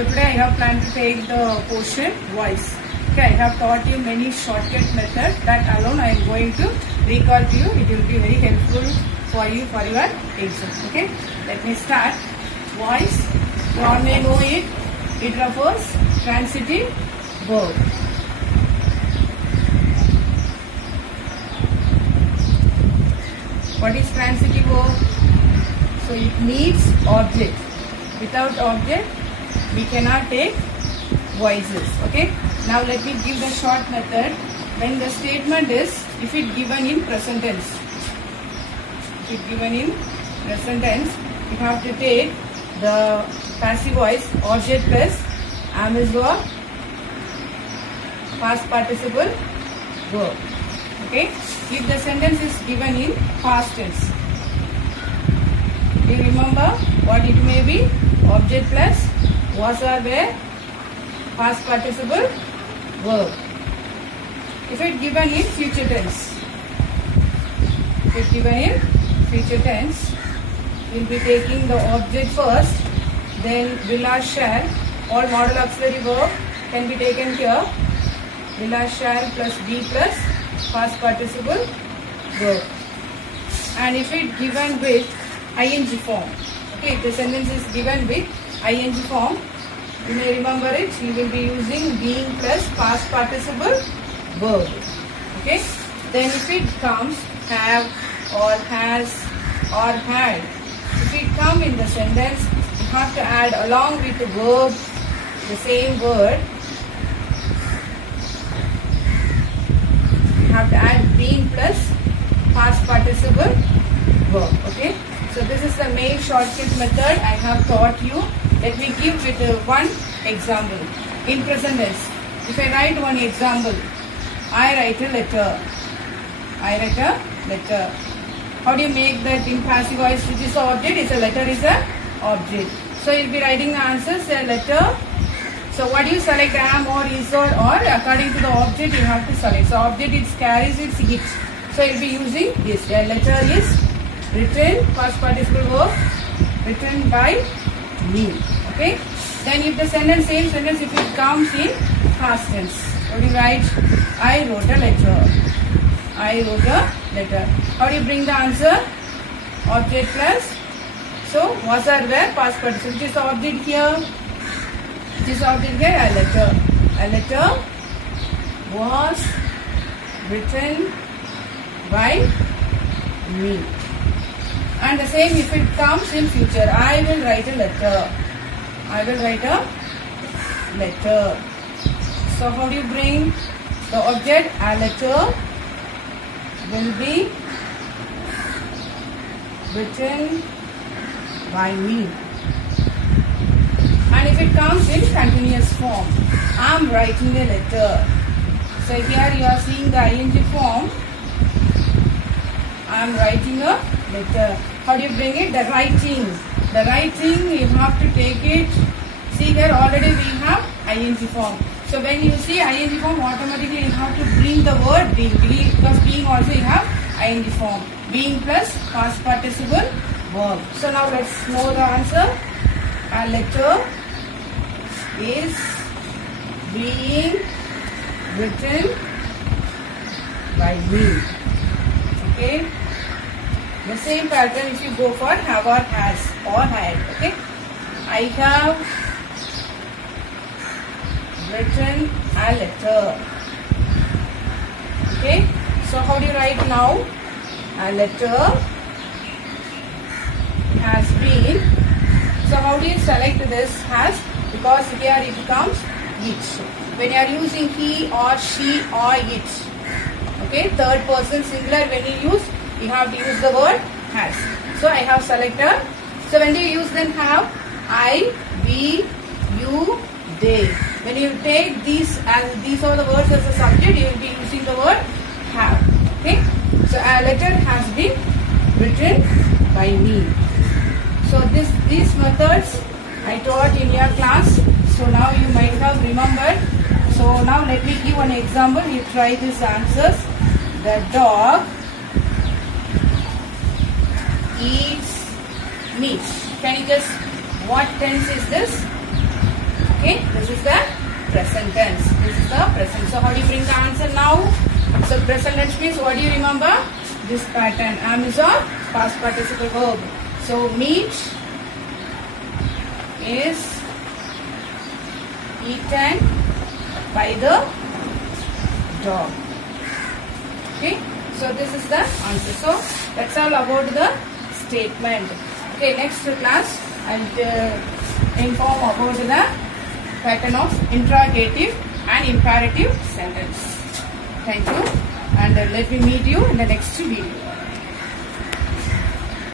So today I have planned to take the portion voice. Okay, I have taught you many shortcut methods. That alone I am going to recall to you. It will be very helpful for you for your exam. Okay, let me start. Voice, you all may know it. It refers transitive verb. What is transitive verb? So it needs object. Without object, we cannot take voices. Okay. Now let me give the short method. When the statement is, if it given in present tense, you have to take the passive voice object plus am is verb, past participle verb. Okay. If the sentence is given in past tense, do you remember what it may be? Object plus was or were, past participle verb. If it given in future tense, we'll be taking the object first, then will or shall. All modal auxiliary verb can be taken here. Will or shall plus be plus past participle verb. And if it given with ing form, okay, if the sentence is given with ing form, you may remember it, you will be using being plus past participle verb. Okay, then if it comes have or has or had, if it come in the sentence, you have to add along with the verb the same word. You have to add being plus past participle verb. Okay, so this is the main shortcut method I have taught you. Let me give with one example. In present tense, if I write one example, I write a letter. How do you make that in passive voice? Which is the object? Is a letter is a object. So you'll be writing the answers a letter. So what do you select? Am or is or according to the object you have to select. So object it carries its it. So you'll be using this. A letter is written, past participle verb, written by me. Okay. Then if the sentence, same sentence, if it comes in past tense, what do you write? I wrote a letter. How do you bring the answer? Object plus. So was or were, past participle. Which is the object here? A letter. A letter was written by me. And the same if it comes in future. I will write a letter. So how do you bring the object? A letter will be written by me. And if it comes in continuous form, I am writing a letter. So here you are seeing the ing form. I am writing a letter. How do you bring it? The writing you have to take it. See here already we have ing form. So when you see ing form, automatically you have to bring the word being, because being also you have ing form. Being plus past participle verb. So now let's know the answer. A letter is being written by me. Okay. The same pattern if you go for have or has or had. Okay. I have written a letter. Okay. So how do you write now? A letter has been. So how do you select this has? Because here it comes it. When you are using he or she or it. Okay. Third person singular when you use, you have to use the word has. So I have selected. So when do you use then have? I, we, you, they. When you take these as these are the words as a subject, you will be using the word have. Okay. So a letter has been written by me. So these methods I taught in your class. So now you might have remembered. So now let me give one example. You try these answers. The dog eats meat. Can you guess what tense is this? Okay, this is the present tense. This is the present. So how do you bring the answer now? So present tense means what do you remember? This pattern. Am is a past participle verb. So meat is eaten by the dog. Okay, so this is the answer. So that's all about the statement. Okay, next class I'll inform about the pattern of interrogative and imperative sentence. Thank you, and let me meet you in the next video.